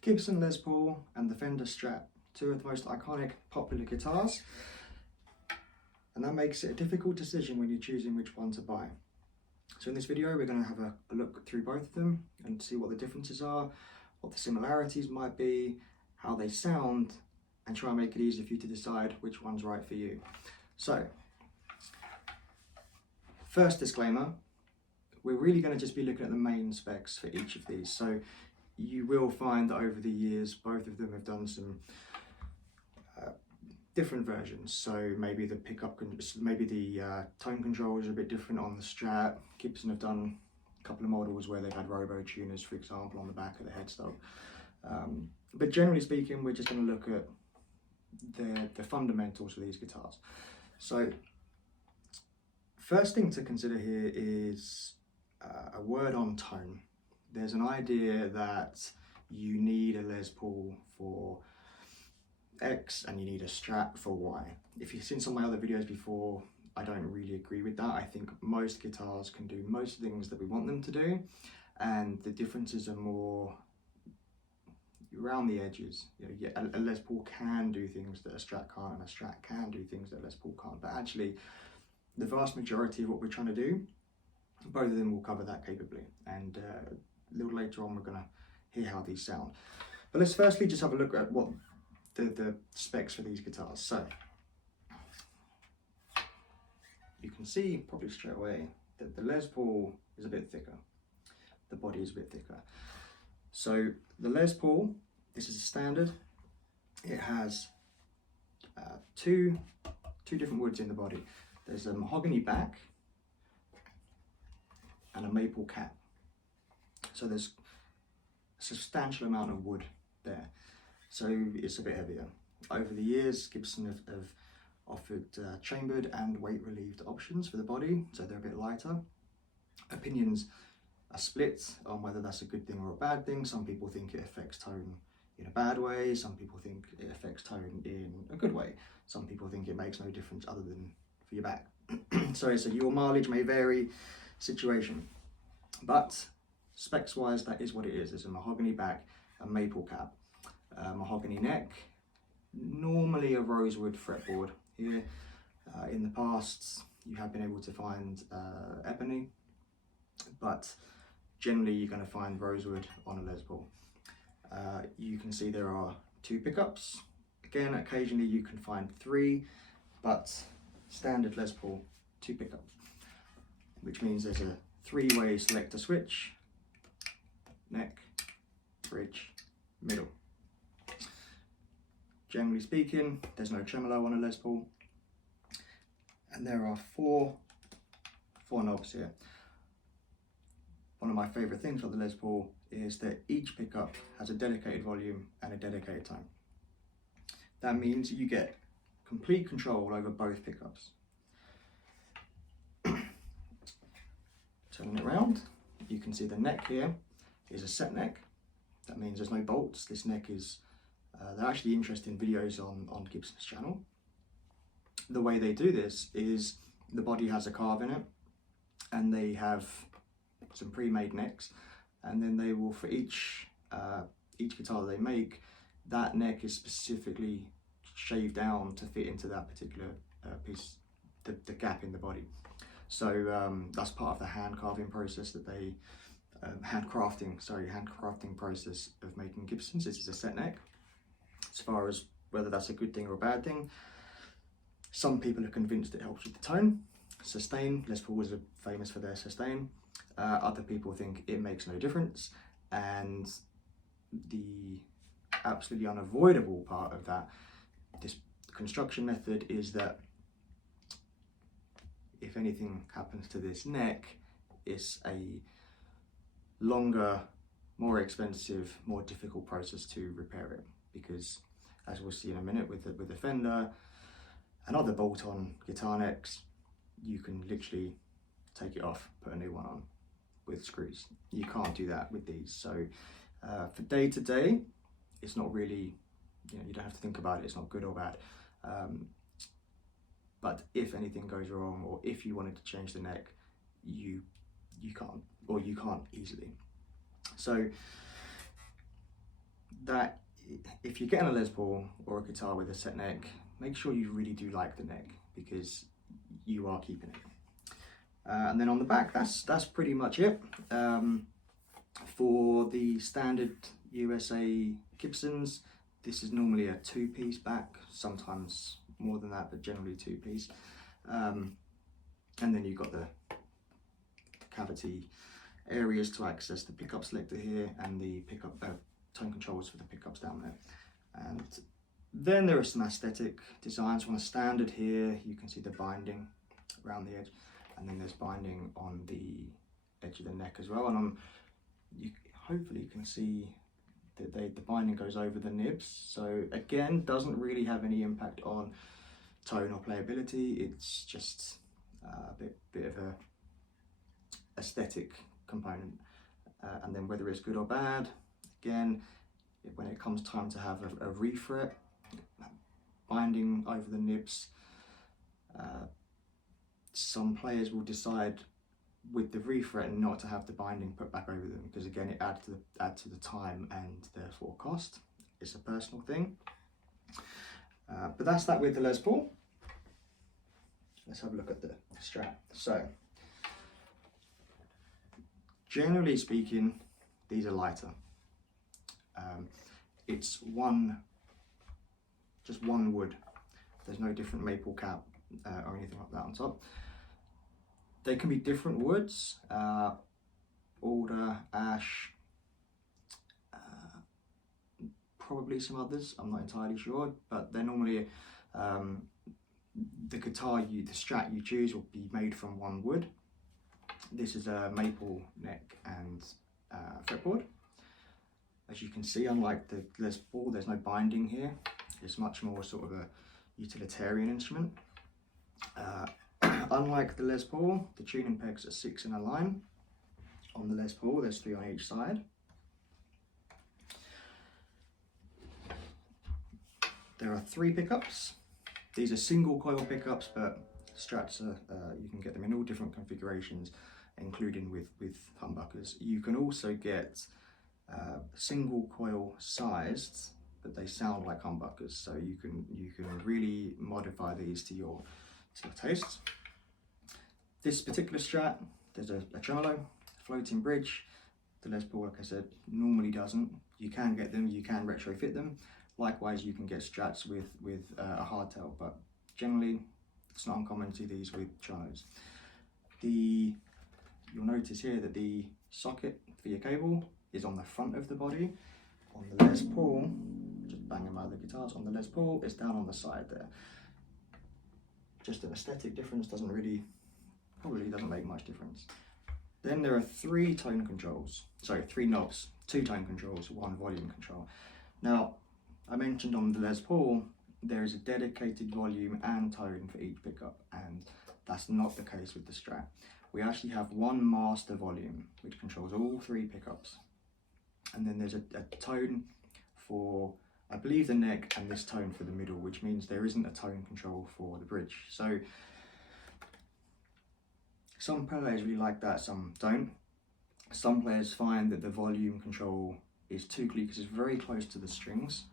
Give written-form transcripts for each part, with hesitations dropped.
Gibson Les Paul and the Fender Strat, two of the most iconic popular guitars, and that makes it a difficult decision when you're choosing which one to buy. So in this video we're going to have a look through both of them and see what the differences are, what the similarities might be, how they sound, and try and make it easier for you to decide which one's right for you. So, first disclaimer, we're really going to just be looking at the main specs for each of these. So you will find that over the years both of them have done some different versions. So maybe the tone controls are a bit different on the Strat. Gibson have done a couple of models where they've had robo tuners, for example, on the back of the headstock. But generally speaking, we're just going to look at the fundamentals of these guitars. So first thing to consider here is a word on tone. There's an idea that you need a Les Paul for X and you need a Strat for Y. If you've seen some of my other videos before, I don't really agree with that. I think most guitars can do most things that we want them to do, and the differences are more around the edges. You know, a Les Paul can do things that a Strat can't, and a Strat can do things that a Les Paul can't, but actually the vast majority of what we're trying to do, both of them will cover that capably, and a little later on we're going to hear how these sound. But let's firstly just have a look at what the specs for these guitars. So you can see probably straight away that the Les Paul is a bit thicker, the body is a bit thicker. So the Les Paul, this is a standard. It has two different woods in the body. There's a mahogany back and a maple cap. So there's a substantial amount of wood there. So it's a bit heavier. Over the years, Gibson have offered chambered and weight relieved options for the body, so they're a bit lighter. Opinions are split on whether that's a good thing or a bad thing. Some people think it affects tone in a bad way. Some people think it affects tone in a good way. Some people think it makes no difference other than for your back. So your mileage may vary situation, but specs wise, that is what it is. There's a mahogany back, a maple cap, mahogany neck, normally a rosewood fretboard here. In the past you have been able to find ebony, but generally you're going to find rosewood on a Les Paul. You can see there are two pickups. Again, occasionally you can find three, but standard Les Paul, two pickups, which means there's a three-way selector switch, neck, bridge, middle. Generally speaking, there's no tremolo on a Les Paul, and there are four knobs here. One of my favourite things for the Les Paul is that each pickup has a dedicated volume and a dedicated tone. That means you get complete control over both pickups. Turning it around, you can see the neck here is a set neck. That means there's no bolts. This neck is, they're actually interesting videos on Gibson's channel. The way they do this is the body has a carve in it, and they have some pre-made necks, and then they will, for each guitar they make, that neck is specifically shaved down to fit into that particular piece, the gap in the body. So that's part of the hand carving process that they handcrafting process of making Gibsons. This is a set neck. As far as whether that's a good thing or a bad thing, some people are convinced it helps with the tone. Sustain, Les Paul was famous for their sustain. Other people think it makes no difference, and the absolutely unavoidable part of that, this construction method, is that if anything happens to this neck, it's a longer, more expensive, more difficult process to repair it, because as we'll see in a minute with the Fender and other bolt-on guitar necks, you can literally take it off, put a new one on with screws. You can't do that with these. So for day to day, it's not really, you don't have to think about it. It's not good or bad. But if anything goes wrong, or if you wanted to change the neck, you can't, or you can't easily. So that if you're getting a Les Paul or a guitar with a set neck, make sure you really do like the neck, because you are keeping it. And then on the back, that's pretty much it. For the standard USA Gibsons, this is normally a 2-piece back, sometimes more than that, but generally 2-piece. And then you've got the cavity areas to access the pickup selector here, and the pickup tone controls for the pickups down there. And then there are some aesthetic designs. On a standard here, you can see the binding around the edge, and then there's binding on the edge of the neck as well. And hopefully you can see that the binding goes over the nibs. So again, doesn't really have any impact on tone or playability. It's just a bit of a aesthetic component. And then whether it's good or bad, again, when it comes time to have a refret, binding over the nibs, some players will decide with the refret not to have the binding put back over them, because again, it adds to the time and therefore cost. It's a personal thing. But that's that with the Les Paul. Let's have a look at the Strat. So, generally speaking, these are lighter. It's just one wood. There's no different maple cap or anything like that on top. They can be different woods, alder, ash, probably some others, I'm not entirely sure, but they're normally, the Strat you choose will be made from one wood. This is a maple neck and fretboard. As you can see, unlike the Les Paul, there's no binding here. It's much more sort of a utilitarian instrument. Unlike the Les Paul, the tuning pegs are 6 in a line. On the Les Paul, there's 3 on each side. There are 3 pickups. These are single coil pickups, but Strats are, you can get them in all different configurations, including with humbuckers. You can also get single coil sized, but they sound like humbuckers, so you can really modify these to your taste. This particular Strat, there's a tremolo, floating bridge. The Les Paul, like I said, normally doesn't. You can get them, you can retrofit them. Likewise, you can get Strats with a hardtail, but generally it's not uncommon to see these with tremolos. You'll notice here that the socket for your cable is on the front of the body. On the Les Paul, just banging my other guitars, on the Les Paul, it's down on the side there. Just an aesthetic difference, probably doesn't make much difference. Then there are 3 tone controls, sorry, 3 knobs, 2 tone controls, 1 volume control. Now, I mentioned on the Les Paul, there is a dedicated volume and tone for each pickup, and that's not the case with the Strat. We actually have 1 master volume, which controls all 3 pickups. And then there's a tone for, I believe, the neck, and this tone for the middle, which means there isn't a tone control for the bridge. So some players really like that, some don't. Some players find that the volume control is too clean because it's very close to the strings,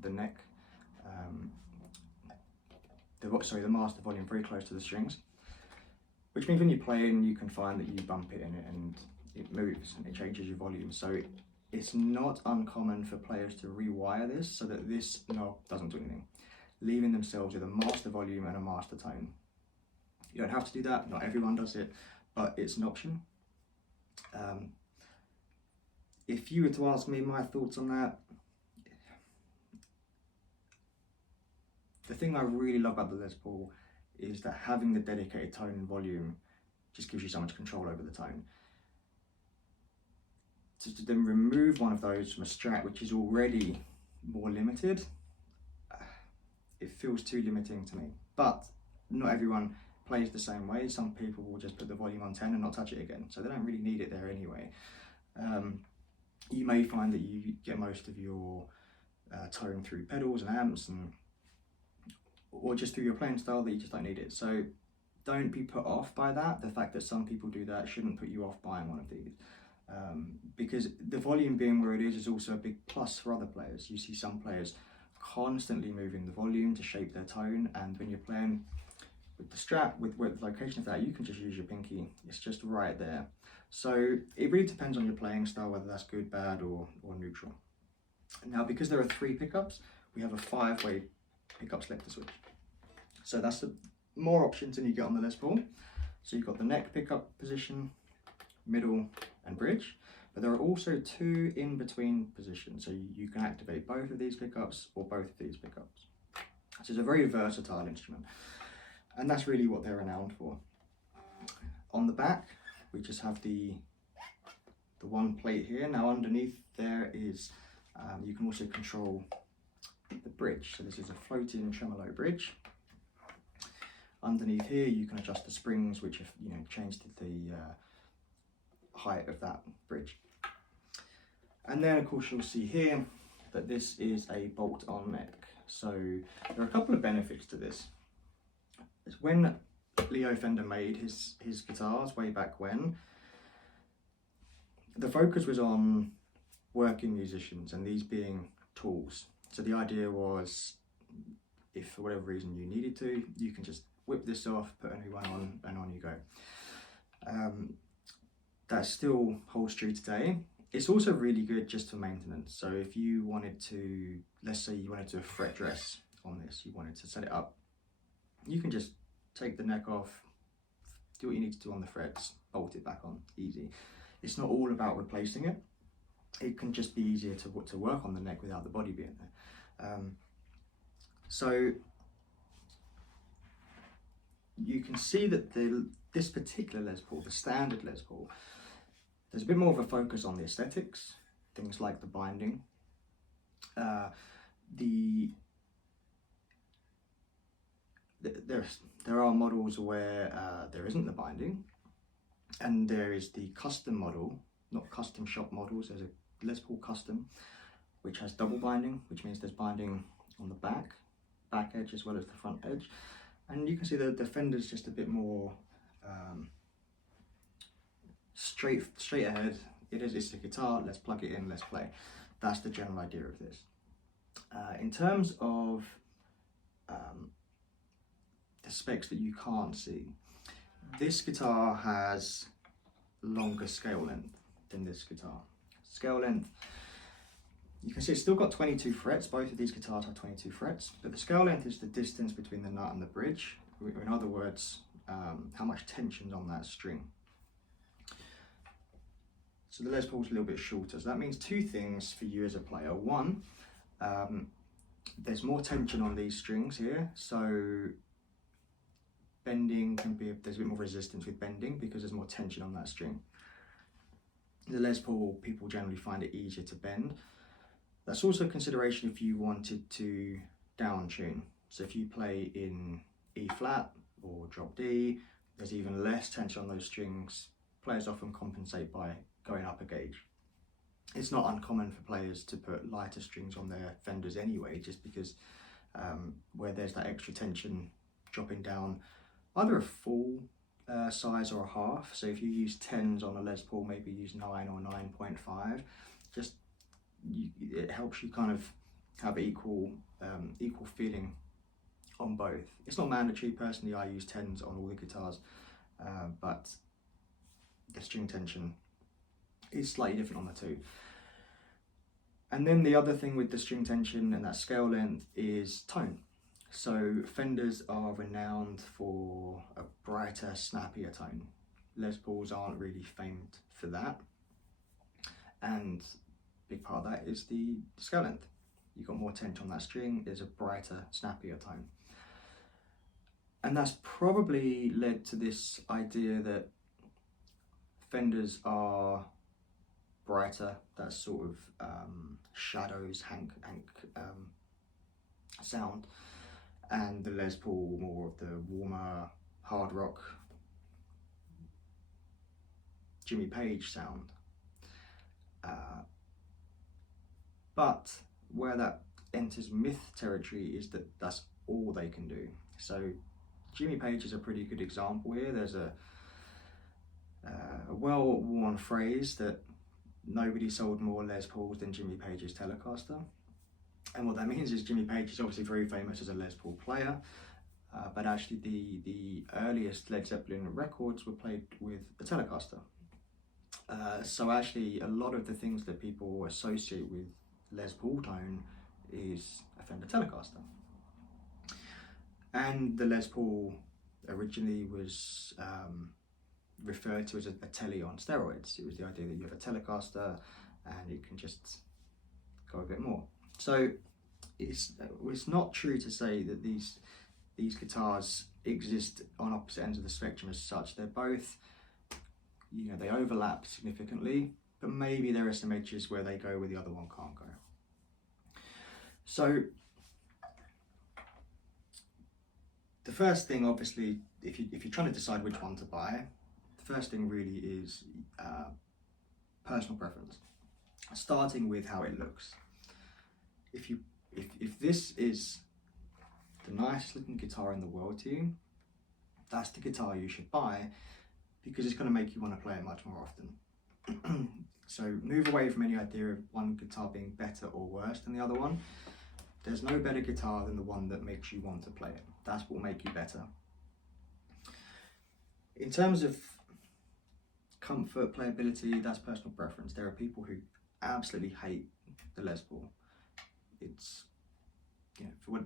the neck. The master volume very close to the strings, which means when you're playing, you can find that you bump it and it moves and it changes your volume. So it's not uncommon for players to rewire this so that this knob doesn't do anything, leaving themselves with a master volume and a master tone. You don't have to do that, not everyone does it, but it's an option. If you were to ask me my thoughts on that, the thing I really love about the Les Paul is that having the dedicated tone and volume just gives you so much control over the tone. To then remove one of those from a Strat, which is already more limited, it feels too limiting to me. But not everyone plays the same way. Some people will just put the volume on 10 and not touch it again, so they don't really need it there anyway. You may find that you get most of your tone through pedals and amps, or just through your playing style, that you just don't need it. So don't be put off by that. The fact that some people do that shouldn't put you off buying one of these. because the volume being where it is also a big plus for other players. You see some players constantly moving the volume to shape their tone, and when you're playing with the Strat, with the location of that, you can just use your pinky. It's just right there. So it really depends on your playing style, whether that's good, bad, or neutral. Now, because there are 3 pickups, we have a 5-way pickup selector switch. So that's more options than you get on the Les Paul. So you've got the neck pickup position, middle, and bridge. But there are also 2 in-between positions, so you can activate both of these pickups or both of these pickups. So it's a very versatile instrument, and that's really what they're renowned for. On the back, we just have the one plate here. Now underneath there is, you can also control the bridge. So this is a floating tremolo bridge. Underneath here, you can adjust the springs, which have changed the height of that bridge. And then of course you'll see here that this is a bolt-on neck. So there are a couple of benefits to this. When Leo Fender made his guitars way back when, the focus was on working musicians and these being tools. So the idea was, if for whatever reason you needed to, you can just whip this off, put a new one on, and on you go. That still holds true today. It's also really good just for maintenance. So if you wanted to, let's say you wanted to fret dress on this, you wanted to set it up, you can just take the neck off, do what you need to do on the frets, bolt it back on, easy. It's not all about replacing it. It can just be easier to work on the neck without the body being there. So you can see that this particular Les Paul, the standard Les Paul, there's a bit more of a focus on the aesthetics, things like the binding. There are models where there isn't the binding, and there is the custom model, not custom shop models. There's a Les Paul Custom, which has double binding, which means there's binding on the back edge as well as the front edge. And you can see the Fender's just a bit more straight ahead. It's a guitar, let's plug it in, let's play. That's the general idea of this. In terms of the specs that you can't see, this guitar has longer scale length than this guitar. Scale length, you can see it's still got 22 frets. Both of these guitars have 22 frets, but the scale length is the distance between the nut and the bridge. In other words, how much tension's on that string. So the Les Paul's a little bit shorter. So that means 2 things for you as a player. One, there's more tension on these strings here. So bending there's a bit more resistance with bending because there's more tension on that string. The Les Paul, people generally find it easier to bend. That's also a consideration if you wanted to down tune. So if you play in E flat or drop D, there's even less tension on those strings. Players often compensate by going up a gauge. It's not uncommon for players to put lighter strings on their Fenders anyway, just because where there's that extra tension dropping down either a full size or a half. So if you use 10s on a Les Paul, maybe use 9 or 9.5, it helps you kind of have equal feeling on both. It's not mandatory. Personally, I use 10s on all the guitars, but the string tension is slightly different on the 2. And then the other thing with the string tension and that scale length is tone. So Fenders are renowned for a brighter, snappier tone. Les Pauls aren't really famed for that. And a big part of that is the scale length. You've got more tension on that string, there's a brighter, snappier tone. And that's probably led to this idea that Fenders are brighter, that sort of shadows, Hank sound, and the Les Paul more of the warmer, hard rock, Jimmy Page sound. But where that enters myth territory is that that's all they can do. So Jimmy Page is a pretty good example here. There's a well-worn phrase that nobody sold more Les Pauls than Jimmy Page's Telecaster. And what that means is Jimmy Page is obviously very famous as a Les Paul player, but actually the earliest Led Zeppelin records were played with the Telecaster. So actually a lot of the things that people associate with Les Paul tone is a Fender Telecaster. And the Les Paul originally was referred to as a Tele on steroids. It was the idea that you have a Telecaster and it can just go a bit more. So it's not true to say that these guitars exist on opposite ends of the spectrum as such. They're both, you know, they overlap significantly, but maybe there are some edges where they go where the other one can't go. So the first thing, obviously, if you're trying to decide which one to buy, the first thing really is personal preference, starting with how it looks. If this is the nicest looking guitar in the world to you, that's the guitar you should buy, because it's going to make you want to play it much more often. So move away from any idea of one guitar being better or worse than the other one. There's no better guitar than the one that makes you want to play it. That's what will make you better. In terms of comfort, playability, that's personal preference. There are people who absolutely hate the Les Paul. It's, you know,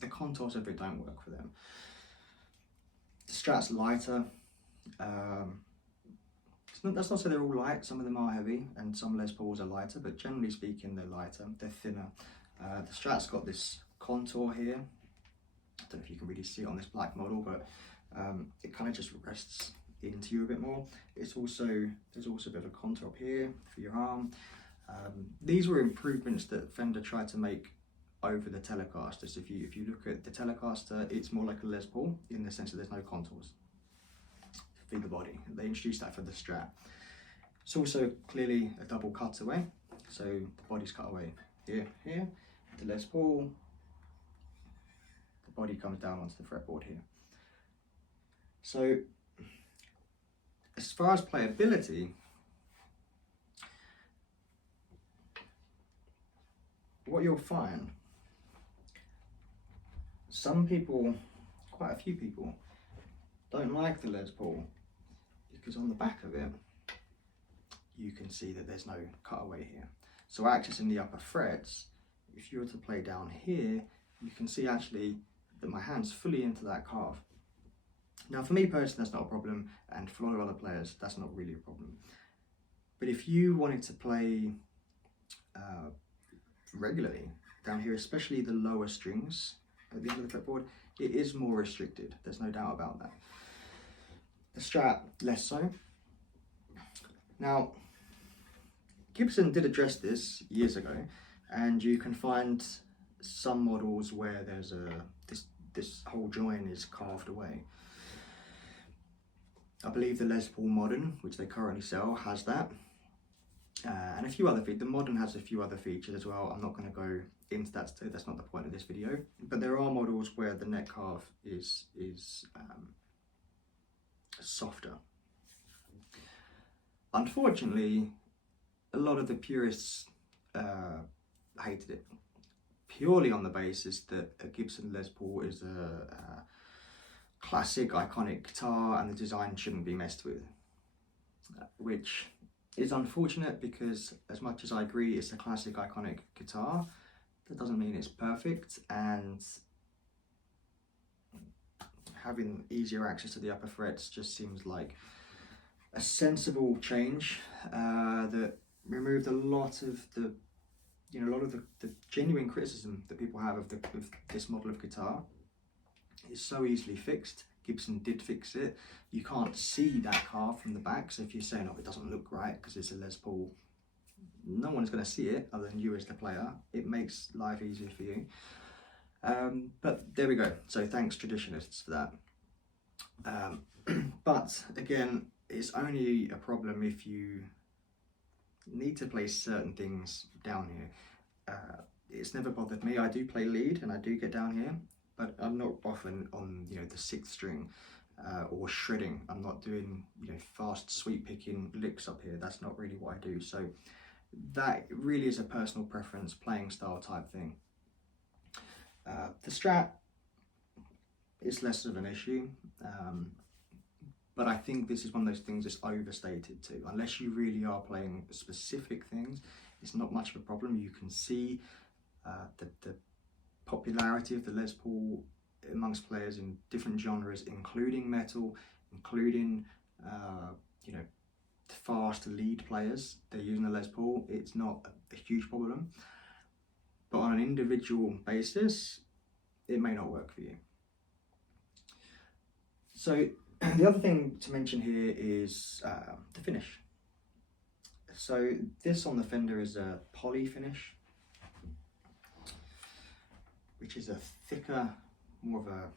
the contours of it don't work for them. The Strat's lighter. That's not to say they're all light. Some of them are heavy, and some Les Pauls are lighter, but generally speaking, they're lighter. They're thinner. The Strat's got this contour here. I don't know if you can really see it on this black model, but it kind of just rests into you a bit more. There's also a bit of a contour up here for your arm. These were improvements that Fender tried to make over the Telecasters. If you look at the Telecaster, it's more like a Les Paul in the sense that there's no contours to feed the body. They introduced that for the Strat. It's also clearly a double cutaway, so the body's cut away here. The Les Paul, the body comes down onto the fretboard here. So as far as playability, what you'll find, some people, quite a few people, don't like the Les Paul because on the back of it you can see that there's no cutaway here. So accessing the upper frets, if you were to play down here, you can see actually that my hand's fully into that carve. Now for me personally that's not a problem, and for a lot of other players that's not really a problem. But if you wanted to play regularly down here, especially the lower strings at the end of the fretboard, it is more restricted. There's no doubt about that. The Strat, less so. Now, Gibson did address this years ago, and you can find some models where there's this whole join is carved away. I believe the Les Paul Modern, which they currently sell, has that. And a few other features. The Modern has a few other features as well. I'm not going to go into that today. That's not the point of this video. But there are models where the neck carve is softer. Unfortunately, a lot of the purists hated it, purely on the basis that a Gibson Les Paul is a classic, iconic guitar and the design shouldn't be messed with, which is unfortunate, because as much as I agree it's a classic, iconic guitar, that doesn't mean it's perfect, and having easier access to the upper frets just seems like a sensible change that removed a lot of the genuine criticism that people have of this model of guitar. It's so easily fixed. Gibson did fix it. You can't see that carve from the back, so if you're saying, oh, it doesn't look right because it's a Les Paul, no one's going to see it other than you as the player. It makes life easier for you. But there we go. So thanks traditionalists for that. But again, it's only a problem if you need to play certain things down here. It's never bothered me. I do play lead and I do get down here, but I'm not often on the 6th string. or shredding. I'm not doing, you know, fast sweep picking licks up here. That's not really what I do. So that really is a personal preference, playing style type thing. The Strat is less of an issue, but I think this is one of those things that's overstated too. Unless you really are playing specific things, it's not much of a problem. You can see the popularity of the Les Paul amongst players in different genres, including metal, including you know, fast lead players. They're using the Les Paul. It's not a huge problem, but on an individual basis, it may not work for you. So the other thing to mention here is the finish. So this on the Fender is a poly finish, which is a thicker, more of a,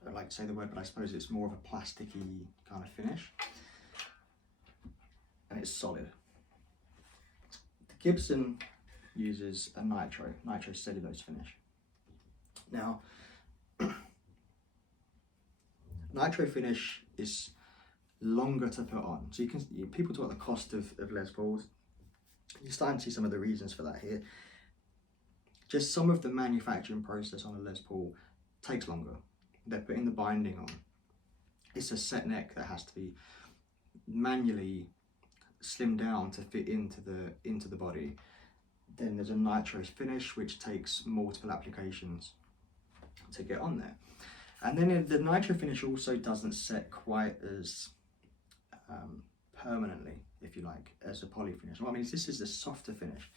I don't like to say the word, but I suppose it's more of a plasticky kind of finish, and it's solid. The Gibson uses a nitro cellulose finish. Now, nitro finish is longer to put on. So people talk about the cost of Les Pauls. You're starting to see some of the reasons for that here. Just some of the manufacturing process on a Les Paul takes longer. They're putting the binding on. It's a set neck that has to be manually slimmed down to fit into the body. Then there's a nitro finish, which takes multiple applications to get on there. And then the nitro finish also doesn't set quite as permanently, if you like, as a poly finish. Well, I mean, this is a softer finish.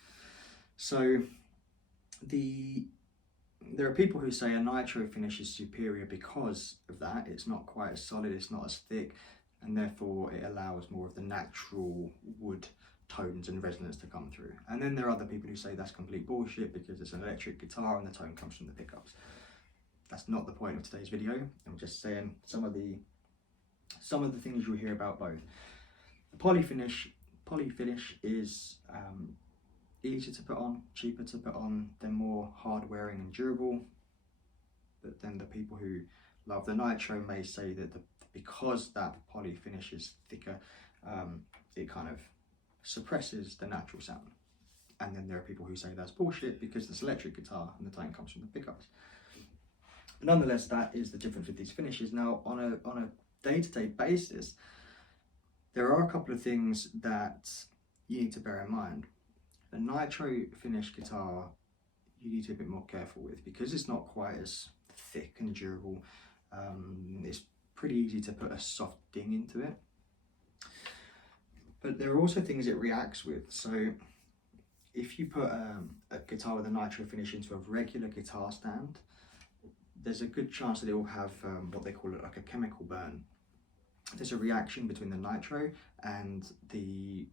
So there are people who say a nitro finish is superior because of that. It's not quite as solid, it's not as thick, and therefore it allows more of the natural wood tones and resonance to come through. And then there are other people who say that's complete bullshit because it's an electric guitar and the tone comes from the pickups. That's not the point of today's video. I'm just saying some of the things you'll hear about both. The poly finish is easier to put on, cheaper to put on, they're more hard wearing and durable. But then the people who love the nitro may say that because that poly finish is thicker, it kind of suppresses the natural sound. And then there are people who say that's bullshit because it's electric guitar and the tone comes from the pickups. Nonetheless, that is the difference with these finishes. Now, on a day-to-day basis, there are a couple of things that you need to bear in mind. A nitro finish guitar, you need to be a bit more careful with because it's not quite as thick and durable. It's pretty easy to put a soft ding into it. But there are also things it reacts with. So if you put a guitar with a nitro finish into a regular guitar stand, there's a good chance that it will have what they call it like a chemical burn. There's a reaction between the nitro and the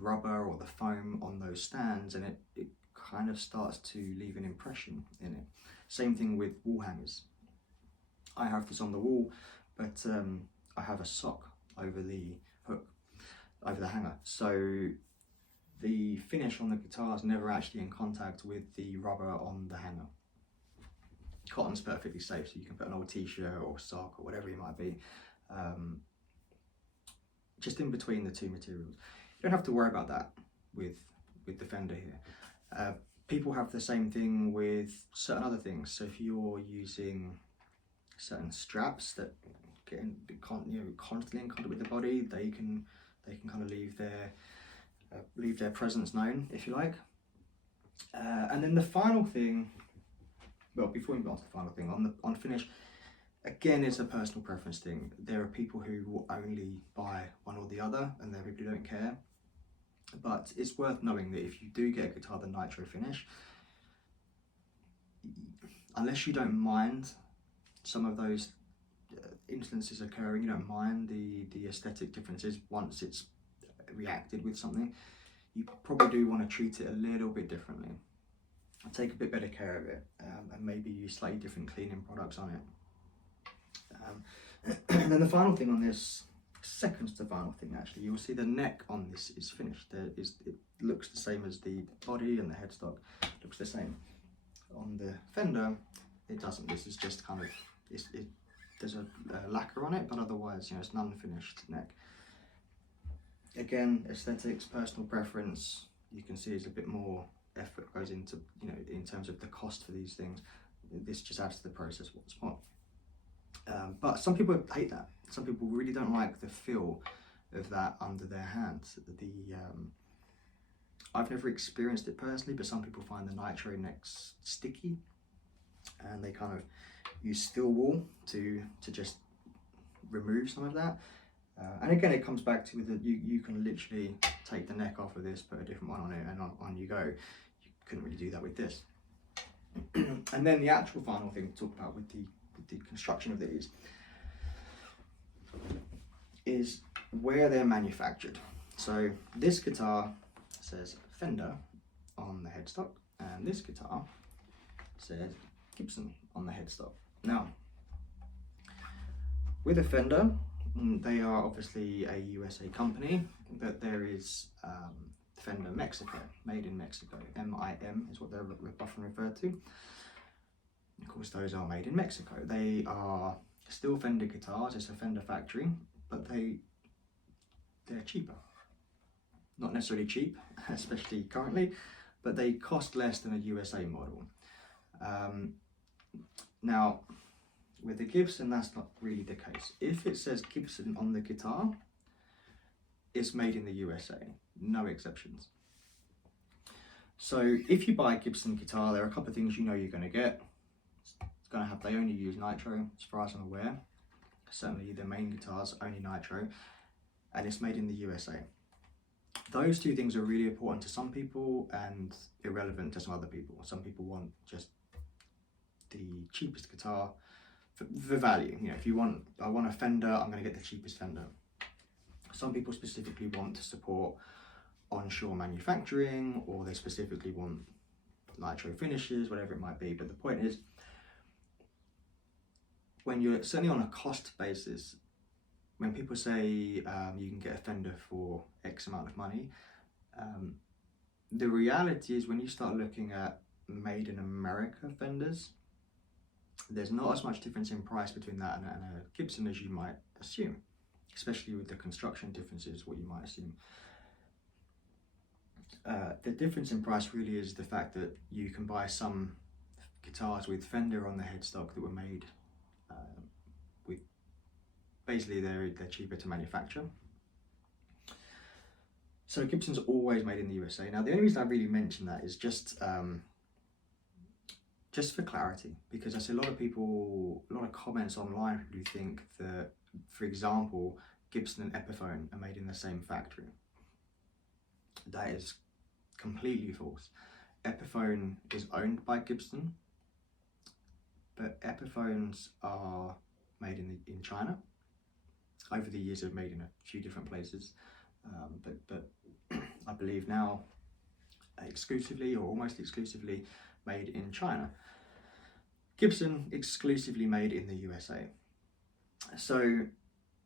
rubber or the foam on those stands, and it kind of starts to leave an impression in it. Same thing with wall hangers. I have this on the wall, but I have a sock over the hook, over the hanger. So the finish on the guitar is never actually in contact with the rubber on the hanger. Cotton's perfectly safe, so you can put an old t-shirt or sock or whatever it might be, just in between the two materials. You don't have to worry about that with the Fender here. People have the same thing with certain other things. So if you're using certain straps that get constantly in contact with the body, they can kind of leave their presence known, if you like. And then the final thing, well, before we go on to the final thing, on finish, again, it's a personal preference thing. There are people who will only buy one or the other, and there are people who don't care. But it's worth knowing that if you do get a guitar with a nitro finish, unless you don't mind some of those instances occurring, you don't mind the aesthetic differences once it's reacted with something, you probably do want to treat it a little bit differently. Take a bit better care of it, and maybe use slightly different cleaning products on it. And then the final thing on this, second to final thing actually, you'll see the neck on this is finished. It looks the same as the body, and the headstock looks the same. On the Fender, it doesn't. This is just kind of, there's a lacquer on it, but otherwise, you know, it's an unfinished neck. Again, aesthetics, personal preference. You can see there's a bit more effort goes into, you know, in terms of the cost for these things. This just adds to the process what's more. But some people hate that. Some people really don't like the feel of that under their hands. I've never experienced it personally, but some people find the nitro necks sticky, and they kind of use steel wool to just remove some of that. And again, it comes back to that you can literally take the neck off of this, put a different one on it, and on you go. You couldn't really do that with this. And then the actual final thing to talk about with the construction of these is where they're manufactured. So this guitar says Fender on the headstock, and this guitar says Gibson on the headstock. Now, with a Fender, they are obviously a USA company, but there is Fender Mexico, made in Mexico. MIM is what they're often referred to. Of course, those are made in Mexico. They are still Fender guitars. It's a Fender factory, but they're cheaper. Not necessarily cheap, especially currently, but they cost less than a USA model. Now, with the Gibson, that's not really the case. If it says Gibson on the guitar, it's made in the USA, no exceptions. So if you buy a Gibson guitar, there are a couple of things you know you're going to get. It's going to have, they only use nitro, as far as I'm aware. Certainly their main guitars, only nitro, and it's made in the USA. Those two things are really important to some people and irrelevant to some other people. Some people want just the cheapest guitar for the value. You know, if you want, I want a Fender, I'm going to get the cheapest Fender. Some people specifically want to support onshore manufacturing, or they specifically want nitro finishes, whatever it might be. But the point is, when you're certainly on a cost basis, when people say you can get a Fender for X amount of money, the reality is when you start looking at made in America Fenders, there's not as much difference in price between that and a Gibson as you might assume, especially with the construction differences, what you might assume. The difference in price really is the fact that you can buy some guitars with Fender on the headstock that were made with, basically they're cheaper to manufacture. So Gibson's always made in the USA. Now the only reason I really mention that is just for clarity, because I see a lot of people, a lot of comments online who think that, for example, Gibson and Epiphone are made in the same factory. That is completely false. Epiphone is owned by Gibson, but Epiphones are made in China. Over the years, they've made in a few different places, but I believe now exclusively or almost exclusively made in China. Gibson exclusively made in the USA. So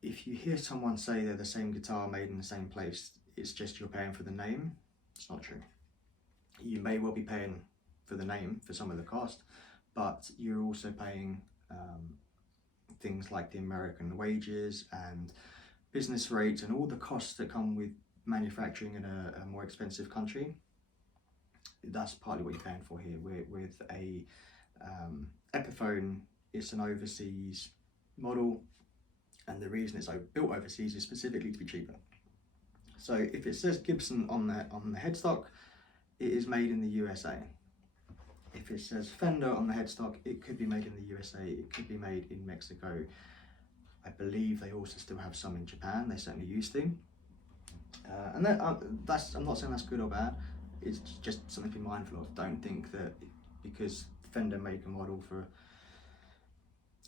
if you hear someone say they're the same guitar made in the same place, it's just you're paying for the name. It's not true. You may well be paying for the name for some of the cost, but you're also paying things like the American wages and business rates and all the costs that come with manufacturing in a more expensive country. That's partly what you're paying for here. With a Epiphone, it's an overseas model, and the reason it's built overseas is specifically to be cheaper. So if it says Gibson on the headstock, it is made in the USA. If it says Fender on the headstock, it could be made in the USA, it could be made in Mexico. I believe they also still have some in Japan, they certainly used to. And that's, I'm not saying that's good or bad, it's just something to be mindful of. Don't think that because Fender make a model for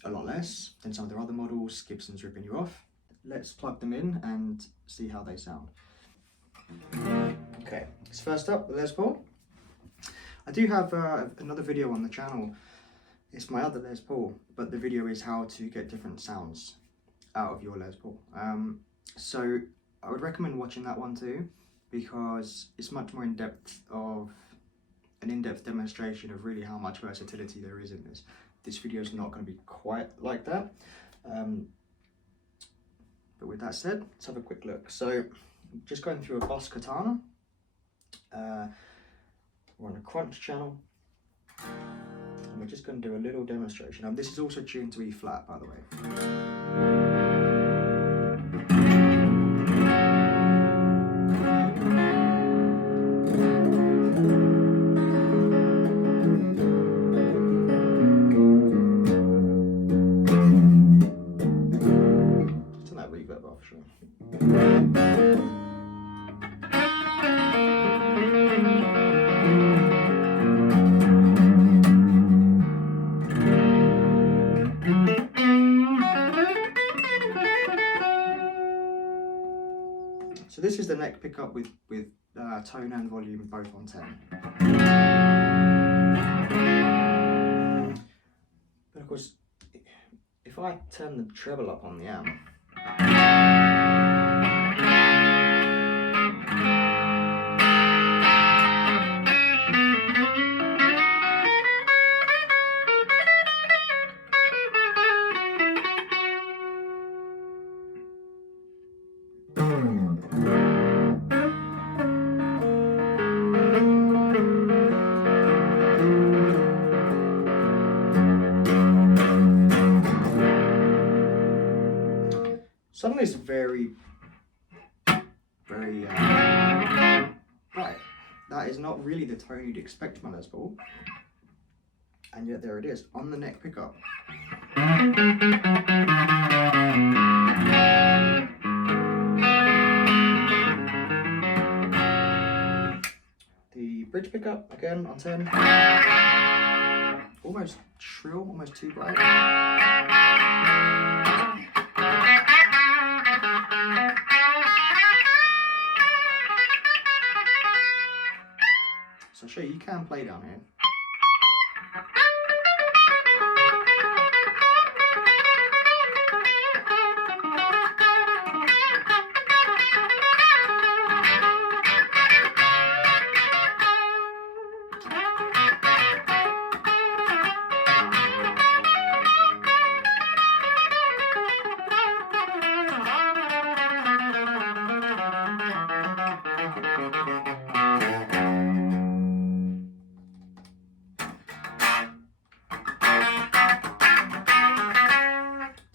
a lot less than some of their other models, Gibson's ripping you off. Let's plug them in and see how they sound. Okay, so first up, the Les Paul. I do have another video on the channel. It's my other Les Paul, but the video is how to get different sounds out of your Les Paul. So I would recommend watching that one too, because it's much more in-depth of an in-depth demonstration of really how much versatility there is in this. This video is not going to be quite like that, But with that said, let's have a quick look. So just going through a Boss Katana. We're on a crunch channel. And we're just going to do a little demonstration. This is also tuned to E flat, by the way. So this is the neck pickup with tone and volume both on 10. But of course, if I turn the treble up on the amp, suddenly it's very bright. That is not really the tone you'd expect from a Les Paul, and yet there it is on the neck pickup. The bridge pickup again on 10, almost shrill, almost too bright. So I'll show you, you can play down here.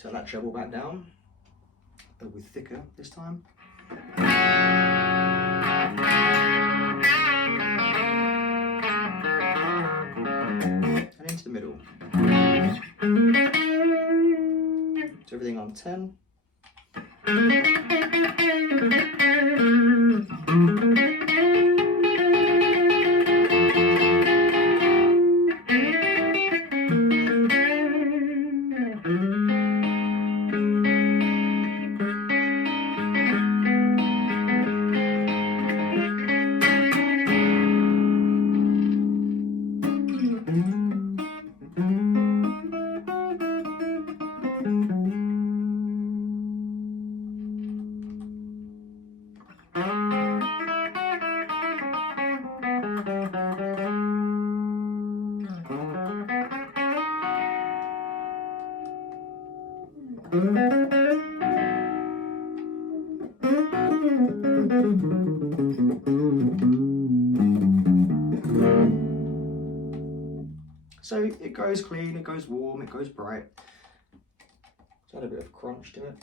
Turn that treble back down, but with thicker this time. And into the middle. So everything on 10. So it goes clean, it goes warm, it goes bright. It's got a bit of crunch to it.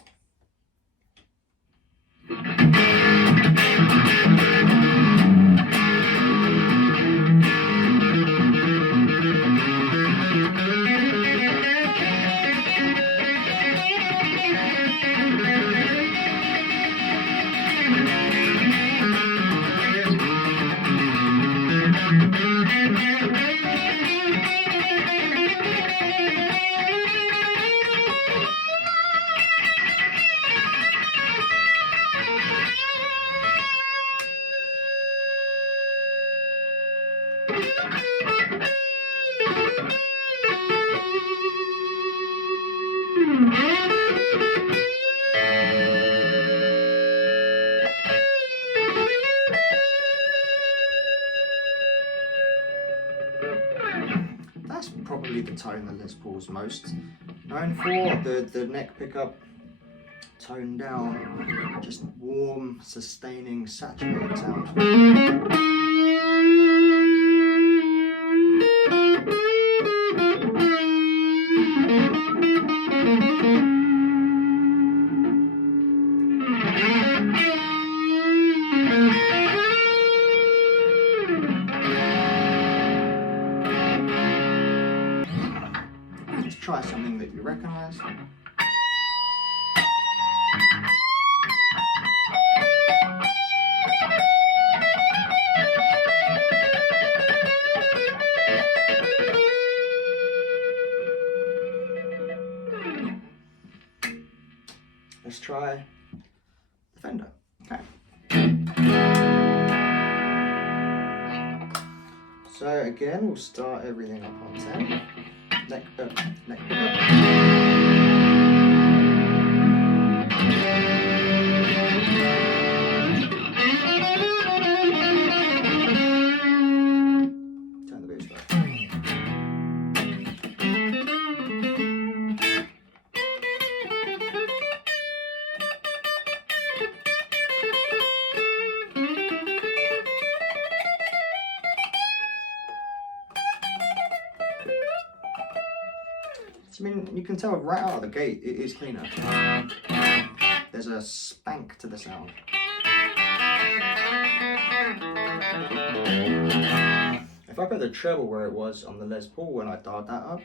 that's probably the tone that Les Paul's most known for. The neck pickup, toned down, just warm, sustaining, saturated sound. Let's try something that you recognize. Let's try the Fender. Okay. So again, we'll start everything up on 10. Neck pickup. Turn the bass back. I mean, you can tell right out of the gate it is cleaner. There's a spank to the sound. If I put the treble where it was on the Les Paul when I dialed that up,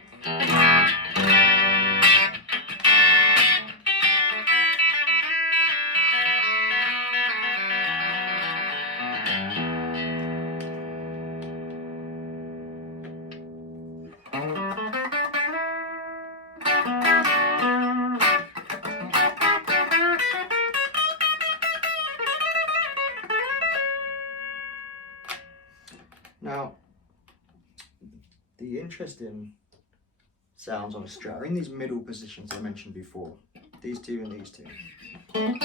now, the interesting sounds on a Strat are in these middle positions I mentioned before. These two and these two. It's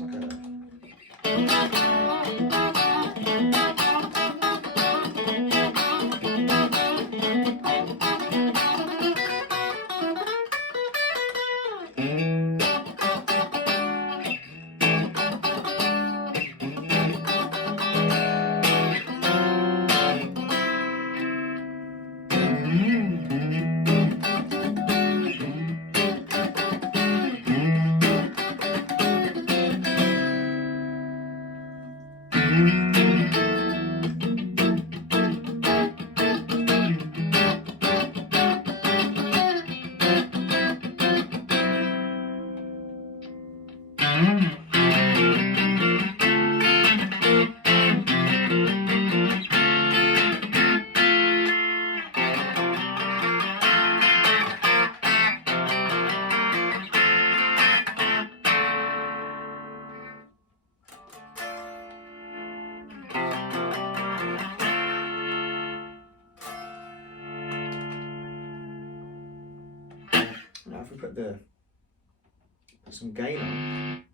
like now if we put some gain on.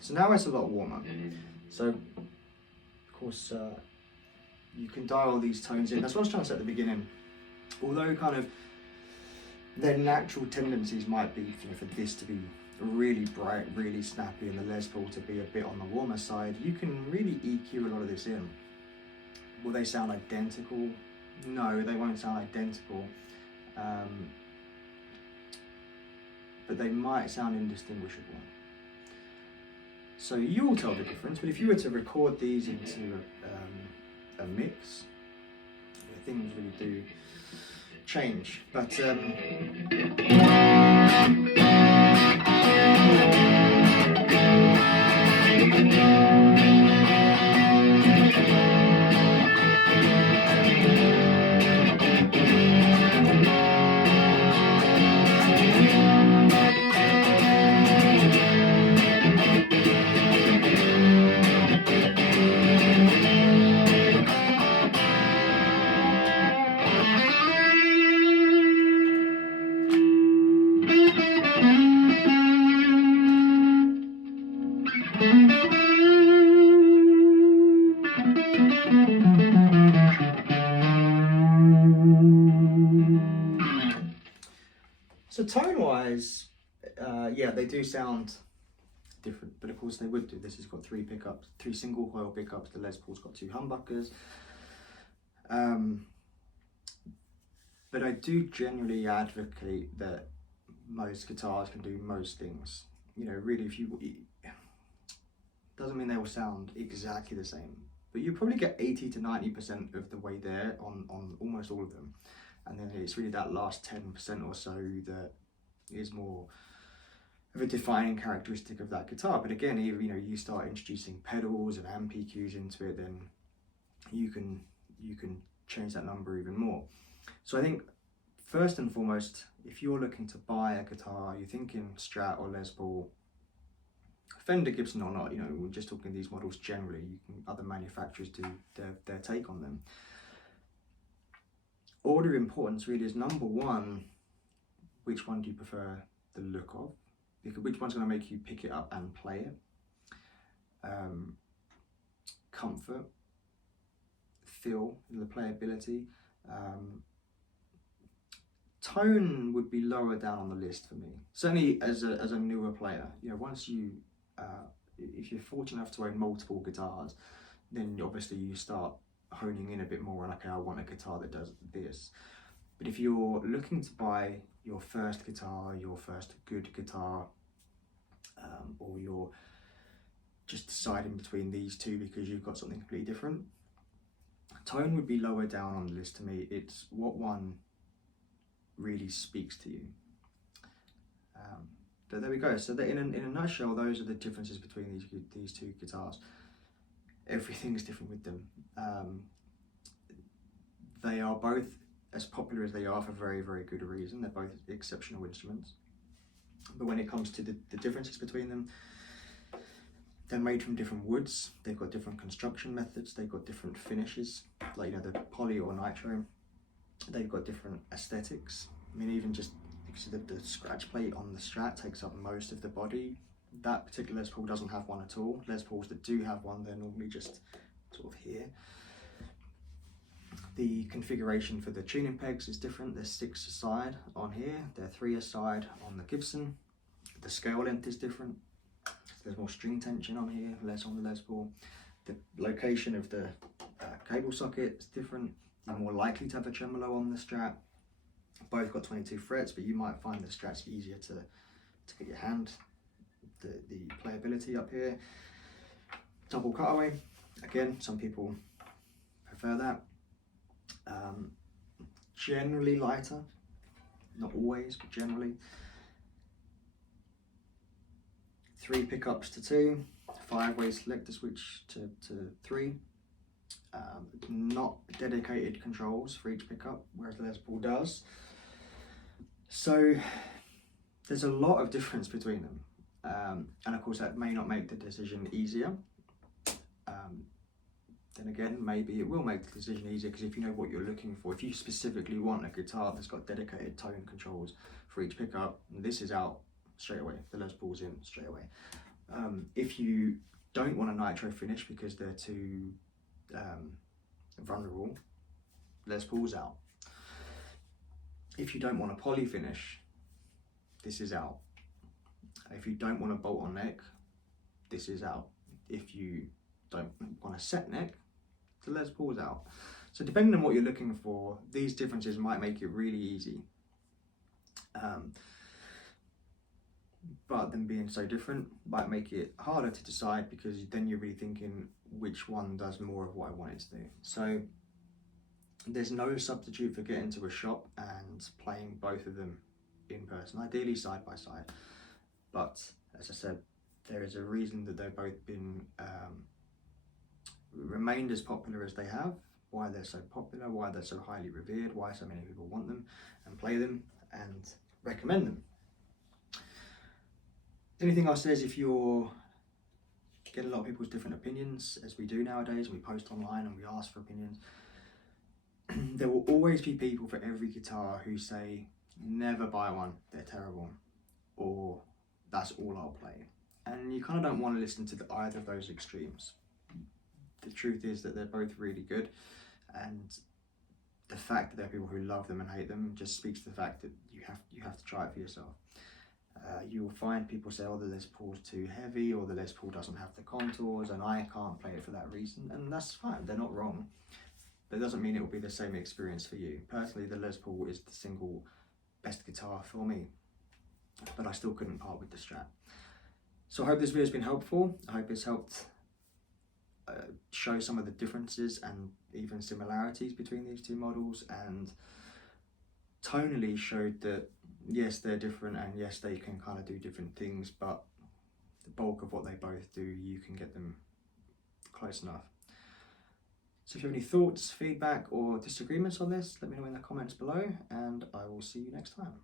So now it's a lot warmer. So, of course, you can dial these tones in. That's what I was trying to say at the beginning. Although kind of their natural tendencies might be, for this to be really bright, really snappy, and the Les Paul to be a bit on the warmer side, you can really EQ a lot of this in. Will they sound identical? No, they won't sound identical. but they might sound indistinguishable. So you'll tell the difference, but if you were to record these into a mix, things really do change. But so tone-wise, yeah, they do sound different, but of course they would do. This has got 3 pickups, 3 single coil pickups. The Les Paul's got 2 humbuckers. But I do generally advocate that most guitars can do most things. You know, really, if you doesn't mean they will sound exactly the same, but you probably get 80 to 90% of the way there on almost all of them. And then it's really that last 10% or so that is more of a defining characteristic of that guitar. But again, you know, you start introducing pedals and amp EQs into it, then you can change that number even more. So I think first and foremost, if you're looking to buy a guitar, you're thinking Strat or Les Paul, Fender, Gibson or not, you know, we're just talking these models generally. Other manufacturers do their take on them. Order of importance really is, number one, which one do you prefer the look of? Because which one's going to make you pick it up and play it? Comfort, feel, the playability. Tone would be lower down on the list for me. Certainly as a newer player, you know, once you, if you're fortunate enough to own multiple guitars, then obviously you start honing in a bit more on, okay, I want a guitar that does this. But if you're looking to buy your first guitar, your first good guitar, or you're just deciding between these two because you've got something completely different, tone would be lower down on the list to me. It's what one really speaks to you. But there we go. So that in a nutshell, those are the differences between these two guitars. Everything's different with them. They are both as popular as they are for very, very good reason. They're both exceptional instruments. But when it comes to the differences between them, they're made from different woods. They've got different construction methods. They've got different finishes, like, you know, the poly or nitro. They've got different aesthetics. I mean, even just the scratch plate on the Strat takes up most of the body. That particular Les Paul doesn't have one at all. Les Pauls that do have one, they're normally just sort of here. The configuration for the tuning pegs is different. There's 6 aside on here. There are 3 aside on the Gibson. The scale length is different. So there's more string tension on here, less on the Les Paul. The location of the cable socket is different. You're more likely to have a tremolo on the Strat. Both got 22 frets, but you might find the Strat's easier to get your hand. The playability up here. Double cutaway. Again, some people prefer that. Generally lighter, not always, but generally. 3 pickups to 2, 5-way selector switch to 3. Not dedicated controls for each pickup, whereas the Les Paul does. So there's a lot of difference between them. And of course that may not make the decision easier. Then again, maybe it will make the decision easier, because if you know what you're looking for, if you specifically want a guitar that's got dedicated tone controls for each pickup, this is out straight away, the Les Paul's in straight away. If you don't want a nitro finish because they're too vulnerable, Les Paul's out. If you don't want a poly finish, this is out. If you don't want a bolt on neck, this is out. If you don't want a set neck, the Les Paul's out. So depending on what you're looking for, these differences might make it really easy But them being so different might make it harder to decide, because then you're really thinking which one does more of what I want it to do. So there's no substitute for getting to a shop and playing both of them in person, ideally side by side. But as I said, there is a reason that they've both been remained as popular as they have, why they're so popular, why they're so highly revered, why so many people want them and play them and recommend them. The only thing I'll say is, if you're get a lot of people's different opinions, as we do nowadays, we post online and we ask for opinions, there will always be people for every guitar who say never buy one, they're terrible, or that's all I'll play. And you kind of don't want to listen to either of those extremes. The truth is that they're both really good, and the fact that there are people who love them and hate them just speaks to the fact that you have to try it for yourself. You'll find people say, oh, the Les Paul's too heavy, or the Les Paul doesn't have the contours and I can't play it for that reason, and that's fine, they're not wrong. But it doesn't mean it will be the same experience for you. Personally, the Les Paul is the single best guitar for me, but I still couldn't part with the Strat. So I hope this video has been helpful. I hope it's helped show some of the differences and even similarities between these two models, and tonally showed that yes, they're different, and yes, they can kind of do different things, but the bulk of what they both do, you can get them close enough. So if you have any thoughts, feedback or disagreements on this, let me know in the comments below, and I will see you next time.